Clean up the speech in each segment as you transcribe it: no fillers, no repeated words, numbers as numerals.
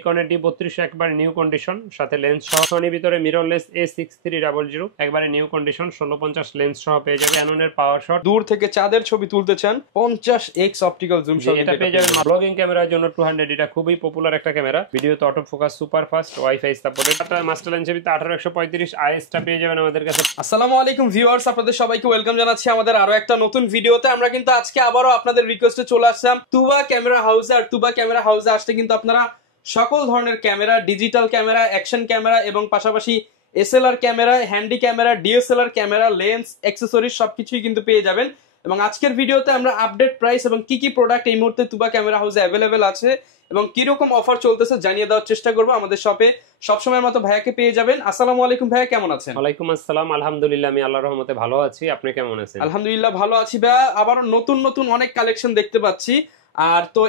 নিকনের D3200 একবারে new condition, সাথে lens সহ। সনির ভিতরে মিররলেস A6300 একবারে নিউ কন্ডিশন 1650 লেন্স সহ পেয়ে যাবে। ক্যাননের পাওয়ার শট, দূর থেকে চাঁদের ছবি তুলতে চান 50x অপটিক্যাল জুম সহ এটা পেয়ে যাবেন। ব্লগিং ক্যামেরার জন্য 200, এটা খুবই পপুলার একটা ক্যামেরা। ভিডিওতে auto focus, super fast, wifi supported. Master lens হিসেবে 18135 IS টা পেয়ে যাবেন আমাদের কাছে। আসসালামু আলাইকুম ভিউয়ার্স, আপনাদের সবাইকে ওয়েলকাম জানাচ্ছি আমাদের আরো একটা নতুন ভিডিওতে। আমরা কিন্তু আজকে আবারও আপনাদের রিকোয়েস্টে চলে আসলাম তুবা ক্যামেরা হাউসে। আর তুবা ক্যামেরা হাউসে আসতে কিন্তু আপনারা সকল ধরনের camera, digital camera, action camera এবং পাশাপাশি SLR camera, handy camera, DSLR camera, lens, accessories সবকিছুই কিন্তু পেয়ে যাবেন। এবং আজকের ভিডিওতে আমরা আপডেট প্রাইস এবং কি কি প্রোডাক্ট এই মুহূর্তে তুবা ক্যামেরা হাউসে অ্যাভেলেবেল আছে এবং কিরকম অফার চলতেছে জানিয়ে দেওয়ার চেষ্টা করবো। আমাদের শপে সবসময়ের মতো ভাইয়াকে পেয়ে যাবেন। আসসালামু আলাইকুম ভাইয়া, কেমন আছেন? ওয়ালাইকুম আসসালাম, আলহামদুলিল্লাহ আমি আল্লাহর রহমতে ভালো আছি। আপনি কেমন আছেন? আলহামদুলিল্লাহ ভালো আছি ভাইয়া। আবারও নতুন নতুন অনেক কালেকশন দেখতে পাচ্ছি। আর তো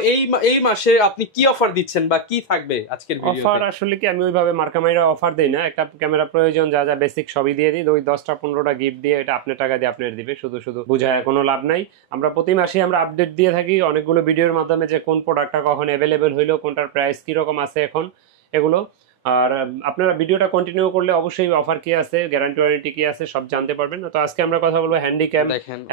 এই মাসে আপনি কি অফার দিচ্ছেন বা কি থাকবে আজকের ভিডিওতে? অফার আসলে কি আমি ওইভাবে মার্কামাইরা অফার দেই না। একটা ক্যামেরা প্রয়োজন যা যা বেসিক সবই দিয়ে দিই। ওই 10টা-15টা গিফট দিয়ে এটা আপনার টাকা দিয়ে আপনার দিবে, শুধু শুধু বুঝায় কোনো লাভ নাই। আমরা প্রতি মাসে আমরা আপডেট দিয়ে থাকি অনেকগুলো ভিডিওর মাধ্যমে, যে কোন প্রোডাক্টটা কখন অ্যাভেলেবেল হইলো, কোনটার প্রাইস কিরকম আছে এখন, এগুলো। আর আপনারা ভিডিওটা কন্টিনিউ করলে অবশ্যই অফার কি আছে, গ্যারান্টি ওয়ারেন্টি কি আছে সব জানতে পারবেন। তো আজকে আমরা কথা বলবো হ্যান্ডিক্যাম,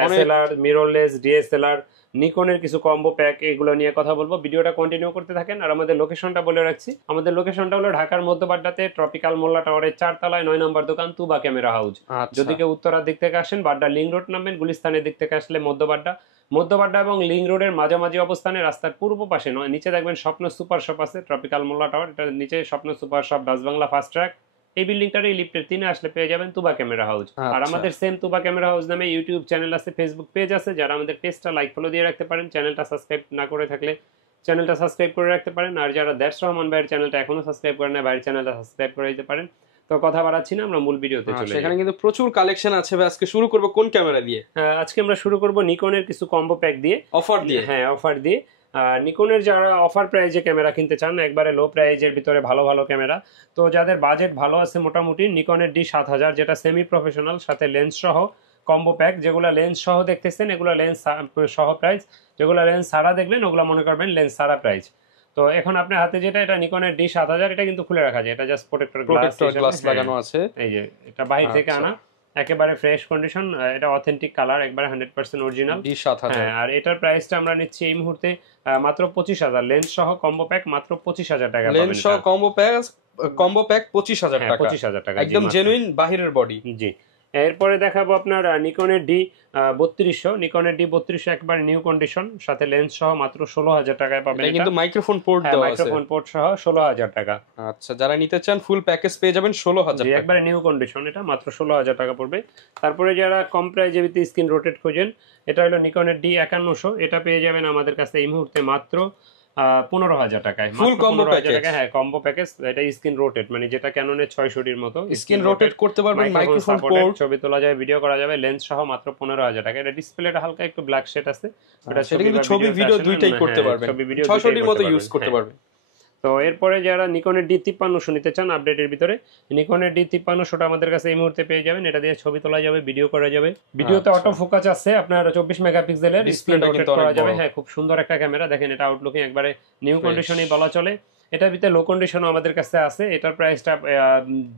এসএলআর, মিররলেস, ডিএসএলআর, নিকনের কিছু কম্বো প্যাক, এগুলো নিয়ে কথা বলবো। ভিডিওটা কন্টিনিউ করতে থাকেন। আর আমাদের লোকেশনটা বলে রাখছি, আমাদের লোকেশনটা হলো ঢাকার মধ্যবাড্ডাতে ট্রপিক্যাল মোল্লা টাওয়ারের 4 তলায় 9 নম্বর দোকান তুবা ক্যামেরা হাউস। যদি কেউ উত্তরার দিক থেকে আসেন, বাড্ডা লিং রোড নামবেন, গুলিস্তানের দিক থেকে আসলে মধ্যবাড্ডা এবং লিং রোডের মাঝামাঝি অবস্থানে রাস্তার পূর্ব পাশে নয় নিচে দেখবেন স্বপ্ন সুপার শপ আছে, ট্রপিক্যাল মোল্লা টাওয়ার, এটা নিচে স্বপ্ন super shop, Dutch Bangla fast track. এই বিল্ডিংটার এই লিফটের 3 আসলে পেয়ে যাবেন তুবা ক্যামেরা হাউস। আর আমাদের সেম তুবা ক্যামেরা হাউস নামে ইউটিউব চ্যানেল আছে, ফেসবুক পেজ আছে। যারা আমাদের পেজটা লাইক ফলো দিয়ে রাখতে পারেন, চ্যানেলটা সাবস্ক্রাইব না করে থাকলে চ্যানেলটা সাবস্ক্রাইব করে রাখতে পারেন। আর যারা দ্যাটস রহমান ভাইয়ের চ্যানেলটা এখনো সাবস্ক্রাইব করেন না, ভাইয়ের চ্যানেলটা সাবস্ক্রাইব করে দিতে পারেন। তো কথা বাড়াচ্ছি না, আমরা মূল ভিডিওতে চলে যাই। সেখানে কিন্তু প্রচুর কালেকশন আছে। আজকে শুরু করব কোন ক্যামেরা দিয়ে? আজকে আমরা শুরু করব নিকনের কিছু কম্বো প্যাক দিয়ে, অফার দিয়ে। হ্যাঁ, অফার দিয়ে। নিকনের যারা অফার প্রাইজে ক্যামেরা কিনতে চান, একবারে লো প্রাইজের ভিতরে ভালো ভালো ক্যামেরা, তো যাদের বাজেট ভালো আছে মোটামুটি, নিকনের D7000 যেটা সেমি প্রফেশনাল, সাথে লেন্স সহ কম্বো প্যাক। যেগুলো লেন্স সহ দেখতেছেন এগুলো লেন্স সহ প্রাইস, যেগুলো লেন্স ছাড়া দেখবেন ওগুলো মনে করবেন লেন্স ছাড়া প্রাইস। তো এখন আপনার হাতে যেটা, এটা নিকনের D7000, এটা কিন্তু খুলে রাখা যায়, এটা জাস্ট প্রোটেক্টর গ্লাস লাগানো আছে। এই যে এটা বাইরে থেকে আনা, একেবারে ফ্রেশ কন্ডিশন, এটা অথেন্টিক কালার, একবারে 100% অরিজিনাল D7000। আর এটার প্রাইসটা আমরা নিচ্ছি এই মুহূর্তে মাত্র 25000, লেন্স সহ কম্বো প্যাক মাত্র 25000 টাকা পাবেন। লেন্স সহ কম্বো প্যাক 25000 টাকা, 25000 টাকা, একদম জেনুইন বাহিরের বডি। জি। এরপরে দেখাবো আপনার নিকনের D3200, নিকনের D3200 একবার নিউ কন্ডিশন, সাথে লেন্স সহ মাত্র 16000 টাকায় পাবেন। এটা কিন্তু মাইক্রোফোন পোর্ট দেওয়া আছে, মাইক্রোফোন পোর্ট সহ 16000 টাকা। আচ্ছা, যারা নিতে চান ফুল প্যাকেজ পেয়ে যাবেন 16000 টাকা, একবারে নিউ কন্ডিশন, এটা মাত্র 16000 টাকা পড়বে। তারপরে যারা কম প্রাইজে স্ক্রিন রোটেট খোঁজেন, এটা হলো নিকনের D5100, এটা পেয়ে যাবেন আমাদের কাছে এই মুহূর্তে মাত্র 15000 টাকায়, ফুল কম্বো প্যাকেজ। হ্যাঁ, কম্বো প্যাকেজ। এটা স্ক্রিন রোটেট, মানে যেটা ক্যাননের 600 মতো স্ক্রিন রোটেট করতে পারবেন, মাইক্রোফোন পোর্ট, ছবি তোলা যায়, ভিডিও করা যাবে, লেন্স সহ মাত্র 15000 টাকা। এটা ডিসপ্লেটা হালকা একটু ব্ল্যাক শেড আছে, এটা সেটা কিন্তু ছবি ভিডিও দুইটাই করতে পারবেন, 600 এর মতো ইউজ করতে পারবেন। তো এরপরে যারা নিকনের D5300 নিতে চান আপডেটের ভিতরে, নিকনের D5300টা আমাদের কাছে এই মুহূর্তে পেয়ে যাবেন। এটা দিয়ে ছবি তোলা যাবে, ভিডিও করা যাবে। ভিডিওতে অটো ফোকাস আছে, আপনার 24 মেগাপিক্সেলের, স্ক্রিন রোটেট করা যাবে। হ্যাঁ, খুব সুন্দর একটা ক্যামেরা। দেখেন এটা আউটলুকিং একবারে নিউ কন্ডিশনই বলা চলে। এটার ভিতরে লো কন্ডিশনও আমাদের কাছে আছে। এটার প্রাইসটা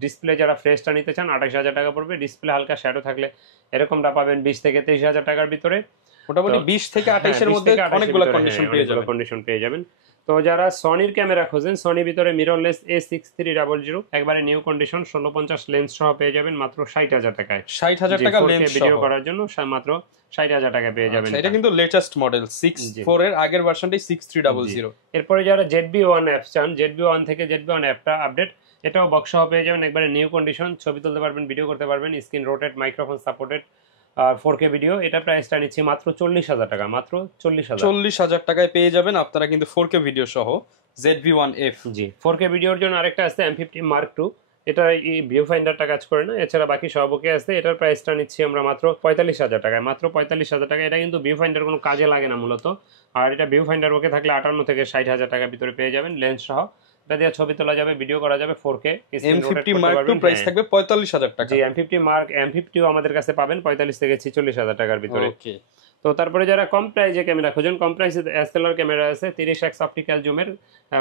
ডিসপ্লে যারা ফ্রেশটা নিতে চান 28000 টাকা পড়বে। ডিসপ্লে হালকা শ্যাডো থাকলে এরকমটা পাবেন 20 থেকে 23000 টাকার ভিতরে। মোটামুটি 20 থেকে 28 এর মধ্যে অনেকগুলো কন্ডিশন পেয়ে যাবেন। তো যারা সনির ক্যামেরা খোঁজেন, সনির ভিতরে মিররলেস A6300 একবারে নিউ কন্ডিশন 1650 লেন্স সহ পেয়ে যাবেন মাত্র 60000 টাকায়। 60000 টাকা লেন্স সহ ভিডিও করার জন্য মাত্র 60000 টাকা পেয়ে যাবেন। এটা কিন্তু লেটেস্ট মডেল 64 এর আগের ভার্সনটাই 6300। এরপরে যারা ZB1 অ্যাপ চান, ZB1 থেকে ZB1 অ্যাপটা আপডেট, এটাও বক্স সহ পেয়ে যাবেন, একবারে নিউ কন্ডিশন, ছবি তুলতে পারবেন, ভিডিও করতে পারবেন, screen rotate, microphone supported, 4K video. এটা প্রাইসটা নিচ্ছি মাত্র 40000 টাকা, মাত্র 40000 টাকায় পেয়ে যাবেন আপনারা কিন্তু 4K ভিডিও সহ ZB1F। জি, 4K ভিডিওর জন্য আরেকটা আছে M50 Mark II, এটা এই ভিউ ফাইন্ডারটা কাজ করে না, এছাড়া বাকি সব ওকে আছে। এটার প্রাইসটা নিচ্ছি আমরা মাত্র 45000 টাকায়, মাত্র 45000 টাকা। এটা কিন্তু ভিউ ফাইন্ডার কোনো কাজে লাগে না মূলত, আর এটা ভিউ ফাইন্ডার ওকে থাকলে 58 থেকে 60000 টাকার ভিতরে পেয়ে যাবেন লেন্স সহ। এটা দিয়ে ছবি তোলা যাবে, ভিডিও করা যাবে, 4K। M50 Mark II price থাকবে 45000 টাকা। জি, M50 আমাদের কাছে পাবেন 45 থেকে 46000 টাকার ভিতরে। ওকে। তো তারপরে যারা কম প্রাইজে ক্যামেরা খোঁজেন, কম প্রাইসে এসএলআর ক্যামেরা আছে 30x অপটিক্যাল জুমের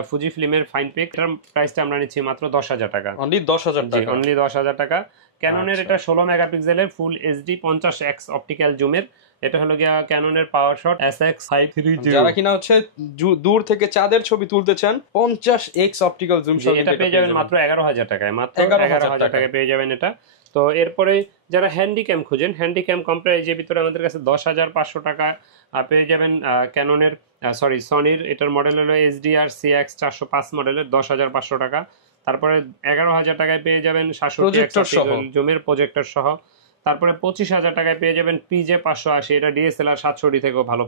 ফুজি ফিল্মের ফাইন পিক, এটার প্রাইসটা আমরা নিচ্ছি মাত্র 10,000 টাকা। অনলি 10,000 টাকা, অনলি 10,000 টাকা। ক্যাননের এটা 16 মেগাপিক্সেলের ফুল এইচডি 50x অপটিক্যাল জুমের, এটা হলো গিয়া ক্যাননের পাওয়ার শট SX530। যারা কিনা হচ্ছে দূর থেকে চাঁদের ছবি তুলতে চান 50x অপটিক্যাল জুম সহ এটা পেয়ে যাবেন মাত্র 11,000 টাকায়, মাত্র 11,000 টাকায় পেয়ে যাবেন এটা। তো এরপরে যারা হ্যান্ডিক্যাম খুঁজেন, হ্যান্ডিক্যাম কম প্রাইজের ভিতরে আমাদের কাছে 10,500 টাকা পেয়ে যাবেন ক্যাননের সনির, এটার মডেল হলো HDR CX 405 মডেলের 10,500 টাকা। তারপরে 11,000 টাকায় পেয়ে যাবেন 67 জুমের প্রজেক্টর সহ। তারপরে 25,000 টাকায় পেয়ে যাবেন PJ 580, এটা DSLR 700 থেকেও ভালো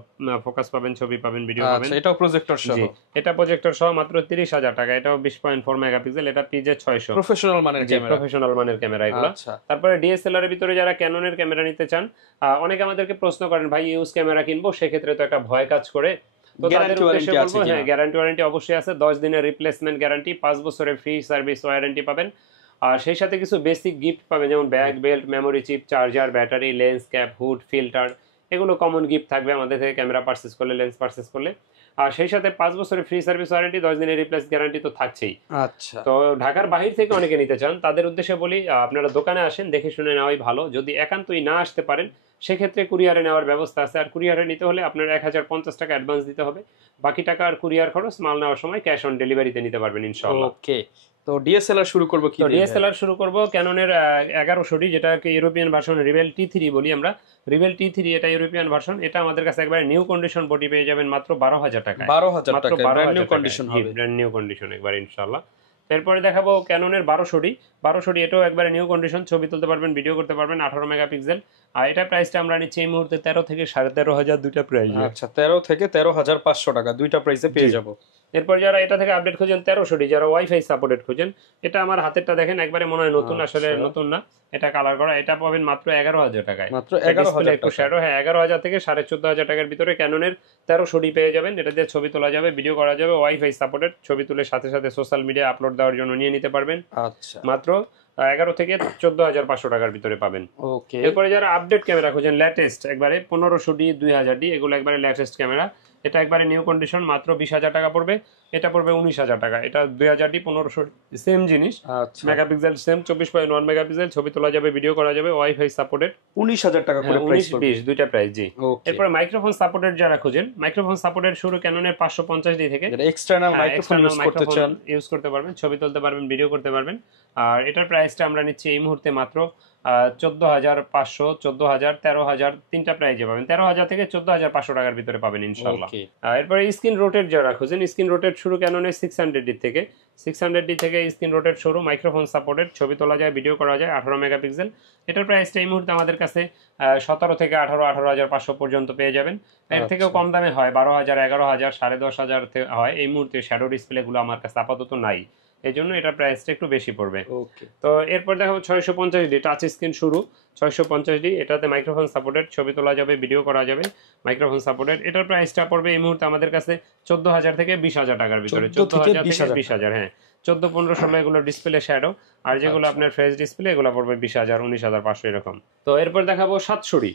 ফোকাস পাবেন, ছবি পাবেন, ভিডিও পাবেন। এটাও প্রজেক্টর সহ, এটা প্রজেক্টর সহ মাত্র 30,000 টাকা। এটাও 20.4 মেগাপিক্সেল, এটা PJ 600, প্রফেশনাল মানের ক্যামেরা, প্রফেশনাল মানের ক্যামেরা এগুলো। তারপরে DSLR এর ভিতরে যারা ক্যাননের ক্যামেরা নিতে চান, অনেকে আমাদেরকে প্রশ্ন করেন ভাই ইউজ ক্যামেরা কিনবো, সেক্ষেত্রে তো একটা ভয় কাজ করে। তো তাদের উদ্দেশ্যে বলবো হ্যাঁ, গ্যারান্টি ওয়ারেন্টি অবশ্যই আছে, 10 দিনের রিপ্লেসমেন্ট গ্যারান্টি, 5 বছরের ফ্রি সার্ভিস ওয়ারেন্টি পাবেন। আর সেই সাথে কিছু বেসিক গিফট পাবেন, যেমন bag, belt, memory chip, charger, battery, lens, cap, hood, filter, এগুলো কমন গিফট থাকবে আমাদের থেকে ক্যামেরা পারচেস করলে, লেন্স পারচেস করলে। আর সেই সাথে 5 বছরের ফ্রি সার্ভিস ওয়ারেন্টি, 10 দিনের রিপ্লেস গ্যারান্টি তো থাকছেই। আচ্ছা, তো ঢাকার বাহির থেকে অনেকে নিতে চান, তাদের উদ্দেশ্যে বলি আপনারা দোকানে আসেন, দেখে শুনে নেওয়াই ভালো। যদি একান্তই না আসতে পারেন, সেক্ষেত্রে কুরিয়ারে নেওয়ার ব্যবস্থা আছে। আর কুরিয়ারে নিতে হলে আপনার 1050 টাকা অ্যাডভান্স দিতে হবে, বাকি টাকা আর কুরিয়ার খরচ, মাল নেওয়ার সময় ক্যাশ অন ডেলিভারিতে নিতে পারবেন ইনশাআল্লাহ। ওকে, তো ডিএসএলআর শুরু করব কি? ডিএসএলআর শুরু করব ক্যাননের 1100D, যেটাকে ইউরোপিয়ান ভার্সন রিবেল T3 বলি আমরা। রিবেল T3 এটা ইউরোপিয়ান ভার্সন, এটা আমাদের কাছে একবারে নিউ কন্ডিশন বডি পেয়ে যাবেন মাত্র 12,000 টাকায়। 12,000 টাকা ব্র্যান্ড নিউ কন্ডিশন হবে, ব্র্যান্ড নিউ কন্ডিশন একবার ইনশাআল্লাহ। এরপরে দেখাবো ক্যাননের 1200D, এটাও একবারে নিউ কন্ডিশন, ছবি তুলতে পারবেন, ভিডিও করতে পারবেন, 18 মেগাপিক্সেল। আর এটা প্রাইসটা আমরা নিচ্ছি এই মুহূর্তে 13 থেকে 13,500 দুইটা প্রাইস। আচ্ছা, 13 থেকে 13,500 টাকা দুইটা প্রাইসে পেয়ে যাব। এরপর যারা এটা থেকে আপডেট খুঁজেন 1300D, যারা ওয়াইফাই সাপোর্টেড খুঁজেন, এটা আমার হাতেরটা দেখেন একবারে মনে হয় নতুন, আসলে নতুন না, এটা কালার করা, এটা পাবেন মাত্র 11,000 টাকায়। মাত্র 11,000 একটু শ্যাডো, হ্যাঁ 11,000 থেকে 14,500 টাকার ভিতরে ক্যাননের 1300D পেয়ে যাবেন। এটা দিয়ে ছবি তোলা যাবে, ভিডিও করা যাবে, ওয়াইফাই সাপোর্টেড, ছবি তুলে সাথে সাথে সোশ্যাল মিডিয়া আপলোড দেওয়ার জন্য নিয়ে নিতে পারবেন। আচ্ছা, মাত্র 11 থেকে 14,500 টাকার ভিতরে পাবেন। ওকে, এরপরে যারা আপডেট ক্যামেরা খুঁজেন, লেটেস্ট একবারে 1500D, 2000D, এগুলো একবারে লেটেস্ট ক্যামেরা, এটা একবারে নিউ কন্ডিশন, মাত্র 20,000 টাকা পড়বে। এটা পড়বে 19,000 টাকা। এটা 2000D, 1500D সেম জিনিস, মেগাপিক্সেল সেম, 24.1 মেগাপিক্সেল, ছবি তোলা যাবে, ভিডিও করা যাবে, ওয়াইফাই সাপোর্টেড, 19,000 টাকা করে প্রাইস পড়বে। 19-20 দুইটা প্রাইস জি। এরপর মাইক্রোফোন সাপোর্টেড যারা খুঁজেন, মাইক্রোফোন সাপোর্টেড শুরু ক্যাননের 550D থেকে, যারা এক্সটার্নাল মাইক্রোফোন ইউজ করতে চান, ইউজ করতে পারবেন, ছবি তুলতে পারবেন, ভিডিও করতে পারবেন। আর এটার প্রাইসটা আমরা নিচ্ছি এই মুহূর্তে মাত্র 14,500, 14,000, 13,000 তিনটা প্রাইজে পাবেন। 13,000 থেকে 14,500 টাকার ভিতরে পাবেন ইনশাআল্লাহ। এরপরে স্ক্রিন রোটেট যারা খুঁজেন, স্ক্রিন রোটেট শুরু ক্যাননের 600D থেকে, 600D থেকে স্ক্রিন রোটেট শুরু, মাইক্রোফোন সাপোর্টেড, ছবি তোলা যায়, ভিডিও করা যায়, 18 মেগাপিক্সেল। এটার প্রাইসটা এই মুহূর্তে আমাদের কাছে 17 থেকে 18,500 পর্যন্ত পেয়ে যাবেন। এর থেকেও কম দামে হয় 12,000, 11,000, 10,500 হয়। এই মুহূর্তে শ্যাডো ডিসপ্লে গুলো আমার কাছে আপাতত নাই, এই জন্য এটা প্রাইসটা একটু বেশি পড়বে। তো এরপর দেখাবো 650D, টাচ স্ক্রিন শুরু 650D, এটাতে মাইক্রোফোন সাপোর্টেড, ছবি তোলা যাবে, ভিডিও করা যাবে, মাইক্রোফোন সাপোর্টেড। এটার প্রাইসটা পড়বে এই মুহূর্তে আমাদের কাছে 14,000 থেকে 20,000 টাকার ভিতরে। 14,000 থেকে 20,000, হ্যাঁ 14, 15, 16 এগুলো ডিসপ্লে শ্যাডো, আর যেগুলো আপনার ফেস ডিসপ্লে এগুলো পড়বে 20,000, 19,500 এরকম। তো এরপর দেখাবো 700D,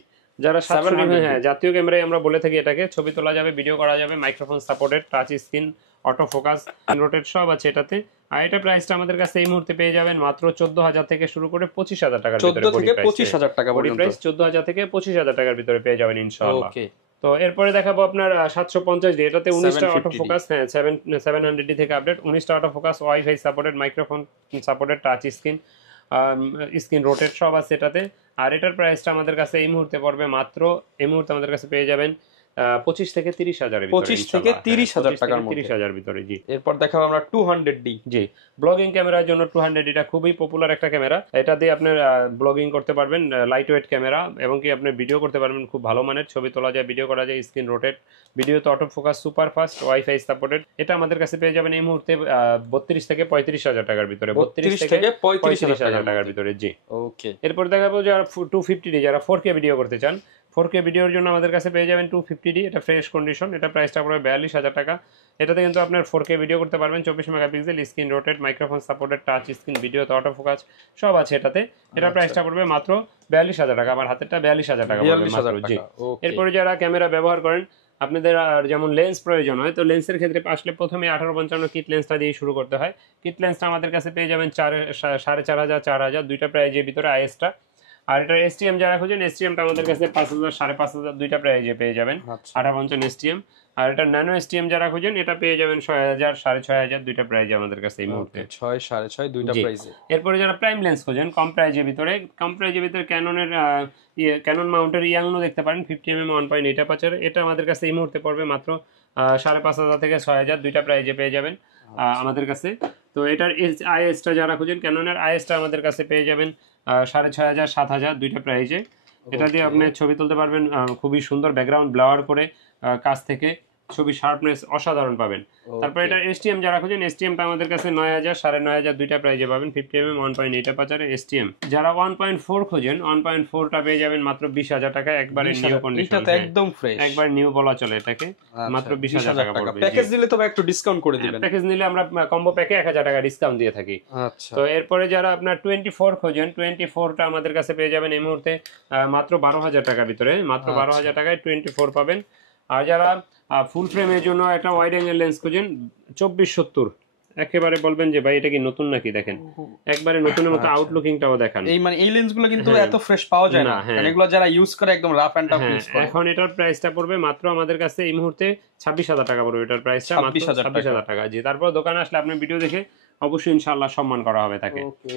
যারা 700D, হ্যাঁ জাতীয় ক্যামেরায় আমরা বলে থাকি এটাকে, ছবি তোলা যাবে, ভিডিও করা যাবে, microphone supported, touch screen, auto focus, rotate সব আছে এটাতে। আর এটা প্রাইসটা আমাদের কাছে এই মুহূর্তে পেয়ে যাবেন মাত্র 14,000 থেকে শুরু করে 25,000 টাকার ভিতরে। 14 থেকে 25,000 টাকা পর্যন্ত প্রাইস, 14,000 থেকে 25,000 টাকার ভিতরে পেয়ে যাবেন ইনশাআল্লাহ। তো এরপরে দেখাবো আপনার 750D, এটাতে 19টা অটো ফোকাস, হ্যাঁ 700D থেকে আপডেট, 19টা auto focus, wifi supported, microphone supported, touch screen, screen rotate সব আছে এটাতে। আর এটার প্রাইসটা আমাদের কাছে এই মুহূর্তে পড়বে মাত্র, এই মুহূর্তে আমাদের কাছে পেয়ে যাবেন 25 থেকে 30,000 এর ভিতরে, 25 থেকে 30,000 টাকার মধ্যে, 30,000 ভিতরে জি। এরপর দেখাবো আমরা 200D, জি ব্লগিং ক্যামেরার জন্য 200D টা খুবই পপুলার একটা ক্যামেরা। এটা দিয়ে আপনি ব্লগিং করতে পারবেন, লাইট ওয়েট ক্যামেরা, এবং কি আপনি ভিডিও করতে পারবেন খুব ভালো মানের, ছবি তোলা যায়, ভিডিও করা যায়, স্ক্রিন রোটেট, ভিডিওতে auto focus, super fast, wifi supported. এটা আমাদের কাছে পেয়ে যাবেন এই মুহূর্তে 32 থেকে 35,000 টাকার ভিতরে, 32 থেকে 35,000 টাকার ভিতরে জি। ওকে, এরপর দেখাবো যারা 250D, যারা 4K ভিডিও করতে চান, 4K ভিডিওর জন্য আমাদের কাছে পেয়ে যাবেন 250D, এটা ফ্রেশ কন্ডিশন, এটা প্রাইসটা পড়বে 42,000 টাকা। এটাতে কিন্তু আপনার 4K ভিডিও করতে পারবেন, 24 megapixel, screen rotate, microphone supported, touch screen, video auto focus সব আছে এটাতে। এটা প্রাইসটা পড়বে মাত্র 42,000 টাকা, আমার হাতেরটা 42,000 টাকা পড়বে মাত্র। জি, এরপরে যারা ক্যামেরা ব্যবহার করেন, আপনাদের যেমন লেন্স প্রয়োজন হয়, তো লেন্সের ক্ষেত্রে আসলে প্রথমে 1855 কিট লেন্সটা দিয়ে শুরু করতে হয়। কিট লেন্সটা আমাদের কাছে পেয়ে যাবেন 4,500, 4,000, দুইটা প্রাইজের ভিতরে আইএসটা। আর এটা এসটিএম যারা খুঁজেন, এসটিএমটা আমাদের কাছে 5,000, 5,500, দুইটা প্রাইজে পেয়ে যাবেন 58 এসটিএম। আর এটা ন্যানো এসটিএম যারা খুঁজেন, এটা পেয়ে যাবেন 6,000, 6,500, দুইটা প্রাইজে আমাদের কাছে এই মুহূর্তে 6, 6.5 দুইটা প্রাইজে। এরপরে যারা প্রাইম লেন্স খুঁজেন কম প্রাইজের ভিতরে ক্যাননের ক্যানন মাউন্টের ইয়াংনো দেখতে পারেন 50mm 1.8 অ্যাপারচার, এটা আমাদের কাছে এই মুহূর্তে পড়বে মাত্র 5,500 থেকে 6,000, দুইটা প্রাইজে পেয়ে যাবেন আমাদের কাছে। তো এটার আইএসটা যারা খুঁজেন, ক্যাননের আইএসটা আমাদের কাছে পেয়ে যাবেন 6,500, 7,000, দুইটা প্রাইজে। এটা দিয়ে আপনি ছবি তুলতে পারবেন খুবই সুন্দর, ব্যাকগ্রাউন্ড ব্লাওয়ার করে কাছ থেকে ছবি শার্পনেস অসাধারণ পাবেন। তারপর এটা এসটিএম যারা খুঁজেন, এসটিএমটা আমাদের কাছে 9,000, 9,500, দুইটা প্রাইজে পাবেন 50mm 1.8 অ্যাপারচারে এসটিএম। যারা 1.4 খুঁজেন, 1.4টা পেয়ে যাবেন মাত্র 20,000 টাকা, একবারে নিউ কন্ডিশন, এটা একদম ফ্রেশ, একবার নিউ বলা চলে এটাকে, মাত্র 20,000 টাকা পড়বে। প্যাকেজ দিলে তবে একটু ডিসকাউন্ট করে দিবেন। প্যাকেজ নিলে আমরা কম্বো প্যাকে 1,000 টাকা ডিসকাউন্ট দিয়ে থাকি। আচ্ছা, তো এরপরে যারা আপনার 24 খোঁজেন, 24টা আমাদের কাছে পেয়ে যাবেন এই মুহূর্তে মাত্র 12,000 টাকার ভিতরে, মাত্র 12,000 টাকায় 24 পাবেন। আর যারা ফুল ফ্রেমের জন্য একটা ওয়াইড অ্যাঙ্গেল লেন্স খুঁজেন 24-70, একেবারে বলবেন যে ভাই এটা কি নতুন নাকি, দেখেন একবারে নতুনের মতো আউটলুকিংটাও দেখান। এই মানে এই লেন্সগুলো কিন্তু এত ফ্রেশ পাওয়া যায় না, এগুলো যারা ইউজ করে একদম রাফ এন্ড টাফ ইউজ করে। এখন এটার প্রাইসটা পড়বে মাত্র আমাদের কাছে এই মুহূর্তে 26,000 টাকা পড়বে, এটার প্রাইসটা মাত্র 26,000 টাকা। জি, তারপর দোকানে আসলে আপনি ভিডিও দেখে অবশ্যই ইনশাআল্লাহ সম্মান করা হবে তাকে। ওকে,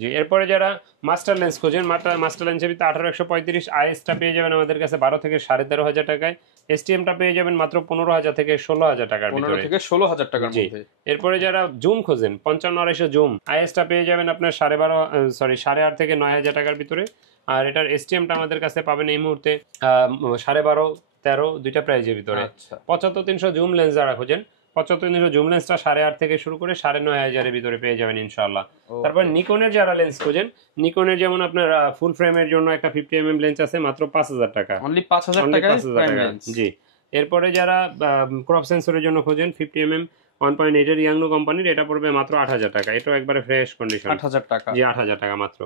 জি, এরপরে যারা মাস্টার লেন্স খোঁজেন, মাস্টার লেন্সের ভিতরে 18-135 আইএসটা পেয়ে যাবেন আমাদের কাছে 12 থেকে 13,500 টাকায়, এসটিএমটা পেয়ে যাবেন মাত্র 15,000 থেকে 16,000 টাকার ভিতরে, 15 থেকে 16,000 টাকার মধ্যে। এরপরে যারা জুম খোঁজেন 55-250 জুম আইএসটা পেয়ে যাবেন আপনার 8.5 থেকে 9,000 টাকার ভিতরে। আর এটার এসটিএমটা আমাদের কাছে পাবেন এই মুহূর্তে 12.5, 13, দুইটা প্রাইজের ভিতরে। 75-300 জুম লেন্স যারা খোঁজেন, 75-300 জুম লেন্সটা 8.5 থেকে শুরু করে 9,500 এর ভিতরে পেয়ে যাবেন ইনশাআল্লাহ। তারপর নিকনের যারা লেন্স খোঁজেন, নিকনের যেমন আপনার ফুল ফ্রেমের জন্য একটা 50mm লেন্স আছে মাত্র 5,000 টাকা, অনলি 5,000 টাকা। জি, এরপরে যারা ক্রপ সেন্সরের জন্য খোঁজেন 50mm 1.8 এর ইয়াংনো কোম্পানির, এটা পড়বে মাত্র 8,000 টাকা, এটাও একবারে ফ্রেশ কন্ডিশন, 8,000 টাকা। জি, 8,000 টাকা মাত্র।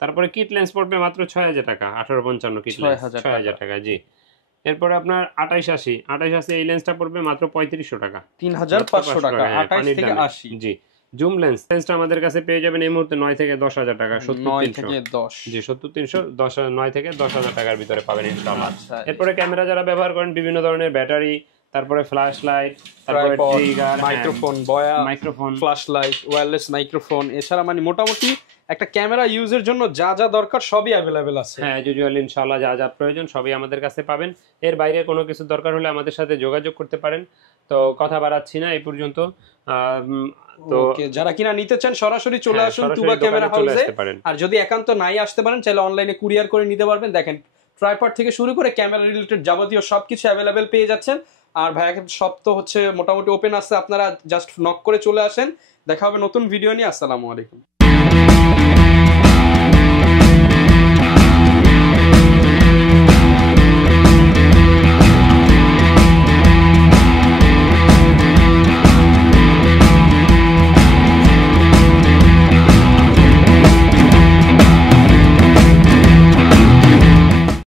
তারপরে কিট লেন্স পড়বে মাত্র 6,000 টাকা, 1855 কিট লেন্স 6,000 টাকা। জি, এরপরে আপনার 28-80 এই লেন্সটা পড়বে মাত্র 3,500 টাকা, 3,500 টাকা, 28 থেকে 80। জি, জুম লেন্সটা আমাদের কাছে পেয়ে যাবেন এই মুহূর্তে 9 থেকে 10,000 টাকা, 9 থেকে 10, জি 70-300, 9 থেকে 10,000 টাকার ভিতরে পাবেন ইনশাআল্লাহ। এরপরে ক্যামেরা যারা ব্যবহার করেন, বিভিন্ন ধরনের ব্যাটারি, তারপরে ফ্ল্যাশ লাইট, তারপরে ট্রিগার, মাইক্রোফোন, বয়া, microphone, flash light, wireless microphone, এছাড়া মানে মোটামুটি একটা ক্যামেরা ইউজের জন্য যা যা দরকার সবই অ্যাভেলেবেল আছে। হ্যাঁ, ইউজুয়ালি ইনশাআল্লাহ যা যা প্রয়োজন সবই আমাদের কাছে পাবেন। এর বাইরে কোনো কিছু দরকার হলে আমাদের সাথে যোগাযোগ করতে পারেন। তো কথা বাড়াচ্ছি না এই পর্যন্ত। তো যারা কিনা নিতে চান সরাসরি চলে আসুন তুবা ক্যামেরা হাউসে। আর যদি একান্ত নাই আসতে পারেন, চাইলে অনলাইনে কুরিয়ার করে নিতে পারবেন। দেখেন, ট্রাইপড থেকে শুরু করে ক্যামেরা রিলেটেড যাবতীয় সবকিছু অ্যাভেলেবেল পেয়ে যাচ্ছেন। আর ভাইয়া সব তো হচ্ছে মোটামুটি ওপেন আছে, আপনারা জাস্ট নক করে চলে আসেন। দেখা হবে নতুন ভিডিও নিয়ে। আসসালামু আলাইকুম।